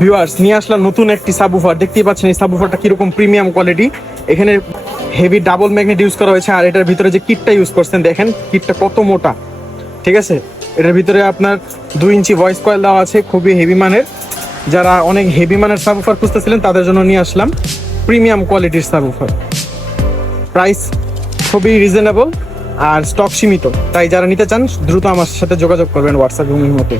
Viewers নিয়ে আসলাম নতুন একটি সাবউফার। দেখতেই পাচ্ছেন এই সাবউফারটা কিরকম প্রিমিয়াম কোয়ালিটি। এখানে হেভি ডাবল ম্যাগনেট ইউজ করা হয়েছে, আর এটার ভিতরে যে কিটটা ইউজ করছেন দেখেন কিটটা কত মোটা। ঠিক আছে, এটার ভিতরে আপনার 2 ইঞ্চি ভয়েস কয়েল দেওয়া আছে, খুবই হেভি মানের। যারা অনেক হেভি মানের সাবউফার খুঁজতেছিলেন তাদের জন্য নিয়ে আসলাম প্রিমিয়াম কোয়ালিটির সাবউফার। প্রাইস খুবই রিজনেবল আর স্টক সীমিত, তাই যারা নিতে চান দ্রুত আমার সাথে যোগাযোগ করবেন হোয়াটসঅ্যাপ মতে।